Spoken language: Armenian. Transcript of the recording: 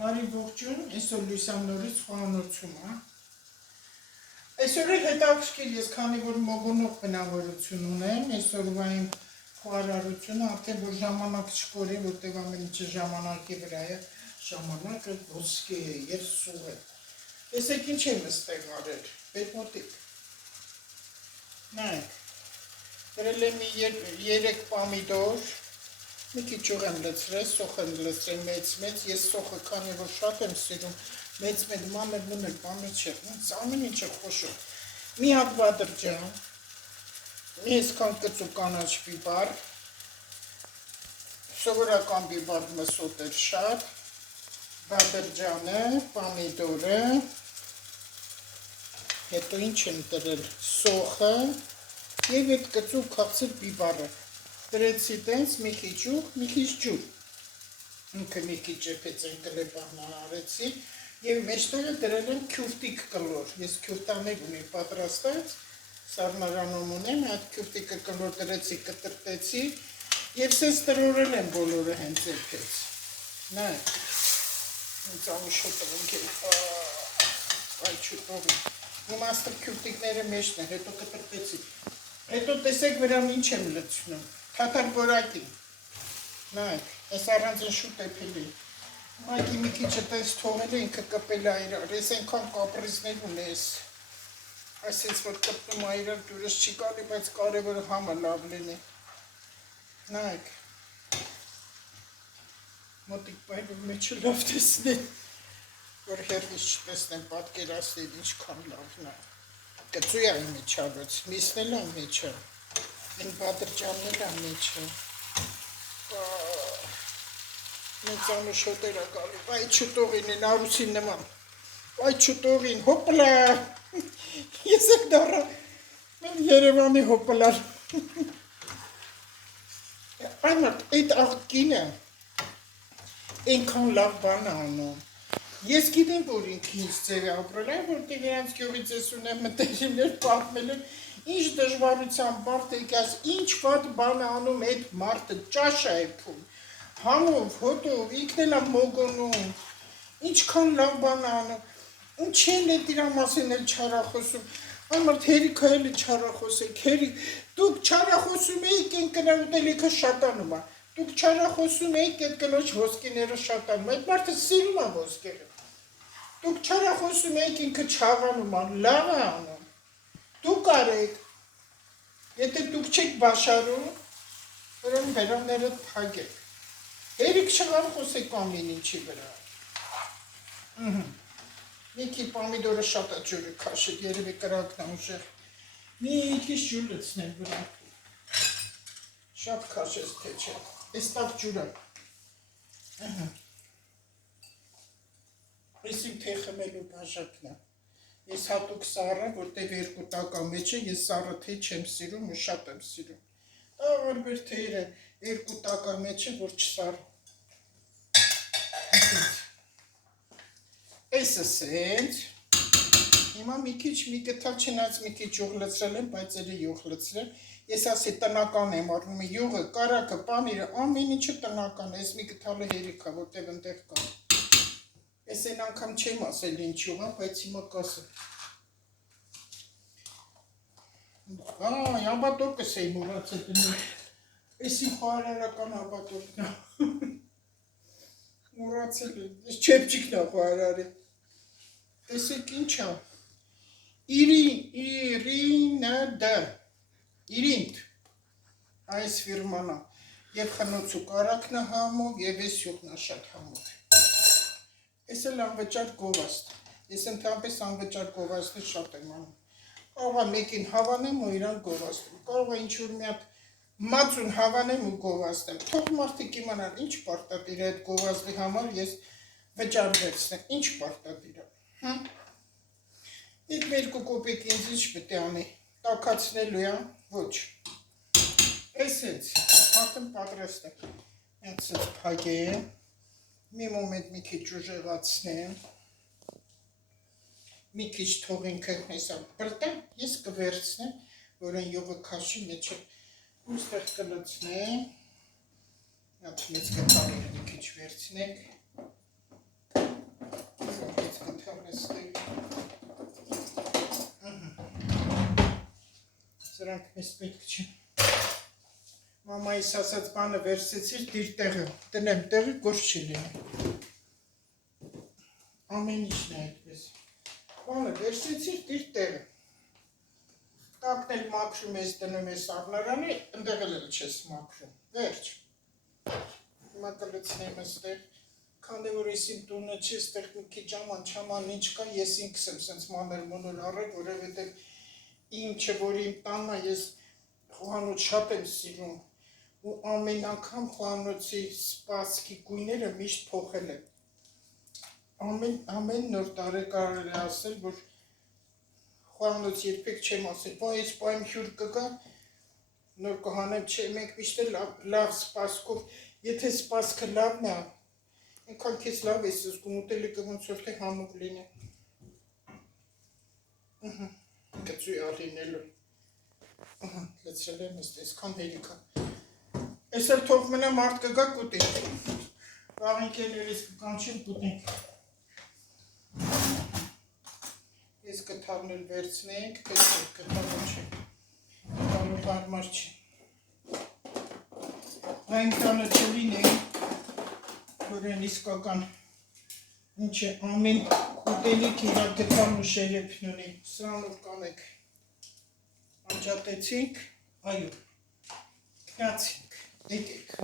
Բարի ողջույն, այսօր լույսամ նորից խոհանոցում է։ Այսօր էլ հետաքրքիր ես քանի որ մոգոնով բնավորություն ունեմ, այսօրվա իմ խոհարարությունը արդեն որ ժամանակ չկորի, որտեղ ամեն ինչը ժամանակի վրա է, ժամանակը ոսկե է եւ սուղ է։ Տեսեք ինչ եմ ստեղ արել, պետմոտիկ։ Նայեք, դրել եմ 3 պամիդոր, մի քիչ ուղ եմ լցրել, սոխ եմ լցրել մեծ, ես սոխը քանի որ շատ եմ սիրում, մեծ մանր բանը չէ, ամեն ինչը խոշոր։ Մի հատ բադրջան, մի այսքան կծու կանաչ բիբար, սովորական բիբար մսոտ էր շատ, բադրջանը, պամիդորը, հետո ինչ եմ դրել, սոխը եւ այդ կծու քաղցր բիբարը։ Դրեցի տենց մի քիչ ուղ, մի քիչ ջուր, ինքը մի քիչ էպեցեն կլեպանա արեցի և մեջտեղը դրել եմ քյուրտիկ կլոր, ես քյուրտաներ ունի պատրաստած, սառնարանում ունեմ, այդ քյուրտիկը կլոր դրեցի, կտրտեցի և սենց տրորել եմ բոլորը հենց էպեց, նայք, ինձ անի շոտով այ չուտով իմաստը քյուրտիկները մեջն է, հետո կտրտեցի, հետո տեսեք վրամ ինչ եմ լցնում, թաթար բորակի, նայք, ես առանձն շուտ էպելի, մայքի մի քիչ տես թողել է ինքը կպել է իրար, ես ենքան կապրիզներ ունես, այսինց որ կպնում է իրար դուրս չի կարի, բայց կարևորը համը լավ լինի, նայք, մոտիկ բայրով մեջը լավ տեսնեն, որ հերվից չտեսնեն պատկերացնեն ինչքան լավն է, կծու է այն մեջավոց, միսն էլ այն մեջը, այն բադրջանն էլ այն մեջը, մեծանը շոտեր է գալու, վայ չուտողին են արուսին նման, վայ չուտողին, հոպլա, ես եք դարը, մեր Երևանի հոպլար, այնատ, այդ աղկինը, այնքան լավ բան է անում, ես գիտեմ, որ ինքը ինձ ձև է ապրել այն, որտեղ իրանց գյուղից ես ունեմ մտերիմներ պատմել են, ինչ դժվարության բարդ եկաս, ինչ վատ բան է անում այդ մարդը, ճաշ է էփում, համով, հոտով, ինքն էլ է մոգոնում, ինչքան լավ բան է անում, ինչ են էդ իրա մասին էլ չարախոսում, այն մարդ հերիքա էլ է չարախոսեք, դուք չարախոսում էիք են կնան ուտելիքը շատանում է, դուք չարախոսում էիք այդ կնոջ ոսկիները շատանում, այդ մարդը սիրում է ոսկերը, դուք չարախոսում էիք ինքը չաղանում է, լավ է անում, դուք արեք, եթե դուք չեք բաշարում, որոն վերաները թագեք, հերիք չղար խոսեք ամեն ինչի վրա, մի քիչ պամիդորը շատ է ջուրը քաշել, երևի կրակն է ուժեղ, մի քիչ ջուր լցնեմ վրա, շատ քաշեց թե չէ, այս տակ ջուրը, այս իմ թե խմելու բաժակն է, ես հատուկ սառը, որտև 2 տակա մեջ է, ես սառը թե չեմ սիրում ու շատ եմ սիրում, աղարբեր թեյրը 2 տակա մեջ է, որ չսառ, այսը սենց, հիմա մի քիչ մի կտալ չնայած մի քիչ յուղ լցրել եմ, բայց էլի յուղ լցրել, ես ասի տնական եմ առնում, յուղը, կարակը, պանիրը, ամեն ինչը տնական է, ես մի կտալը հերիք է, որտև ընդեղ կա, ես են անգամ չեմ ասել ինչ յուղ է, բայց հիմա կասեմ, աբատորկս էի մուրացել դնում, ես իմ խոհարարական աբատորկն է, մուրացել եմ, ես չեպջիկն է խոհարարի, տեսեք ինչ է, իրինդ, այս վիրմանա, և խնոցու կարակն է համով, և ես յուղն է շատ համով, ես էլ անվճար գովաստ, ես ընդհանպես անվճար գովաստը շատ եմ անում, կարող է մեկին հավանեմ ու իրան գովաստեմ, կարող է ինչ-որ մի հատ մածուն հավանեմ ու գովաստեմ, թող մարդիկ իմանան, ինչ պարտադիր է այդ գովաստի համար, ես վճար վերցնեմ, ինչ պարտադիր է, Իդ 2 կոպեկ ինձ ինչ պետք է անի, տաքացնելու է, ոչ, այս հենց, արդեն պատրաստ է, հենց հենց փակեմ, մի մոմենտ մի քիչ ուժեղացնեմ, մի քիչ թող ինքը հեսա բրտեմ, ես կվերցնեմ, որ այն յուղը քաշի մեջը, ու ստեղ կլցնեմ, Մեծ կտարի մի քիչ վերցնենք, դրանք մեզ պետք չեն։ Մամայիս ասած բանը վերցեցիր դիր տեղը, տնեմ տեղը գործ չի լինի։ Ամեն ինչն է այդպես։ Բանը վերցեցիր դիր տեղը։ Տակն էլ մաքրում ես դնում ես առնարանի, ընդեղ էլ չես մաքրում, վերջ։ Հիմա կլցնեմ ստեղ, քանի որ ես իմ տունը չի, ստեղ մի քիչ աման ինչ կա, ես ինքս եմ սենց մանր մոնոր առել, որովհետև իմ չէ, որ իմ տանն է, ես խոհանոց շատ եմ սիրում, ու ամեն անգամ խոհանոցի սպասքի գույները միշտ փոխել եմ։ Ամեն նոր տարի կարելի է ասել, որ խոհանոց երբեք չեմ ասել, բա ես պայմ հյուր կգա, նոր կհանեմ չէ, մենք միշտ լավ սպասքով, եթե սպասքը լավն է, այնքան քեզ լավ ես զգում, ուտելի կոնց որ թե համով լինի։ Կծույի ալինելու։ Լցրել եմ ես, այսքան հելիք է։ Ես էլ թող մնա մարդ կգա կուտենք։ Վաղինքերներիս կկանչեմ կուտենք։ Ես կթավն էլ վերցնենք, թե կթավն չէ, կթավն հարմար չէ։ Այն տանը չլինեի, որ են իսկական, ինչ է, ամեն ուտելիք իրա գտան ու շերեփն ունի, սրանով կանեք, անջատեցինք, այո, գնացինք, եկեք։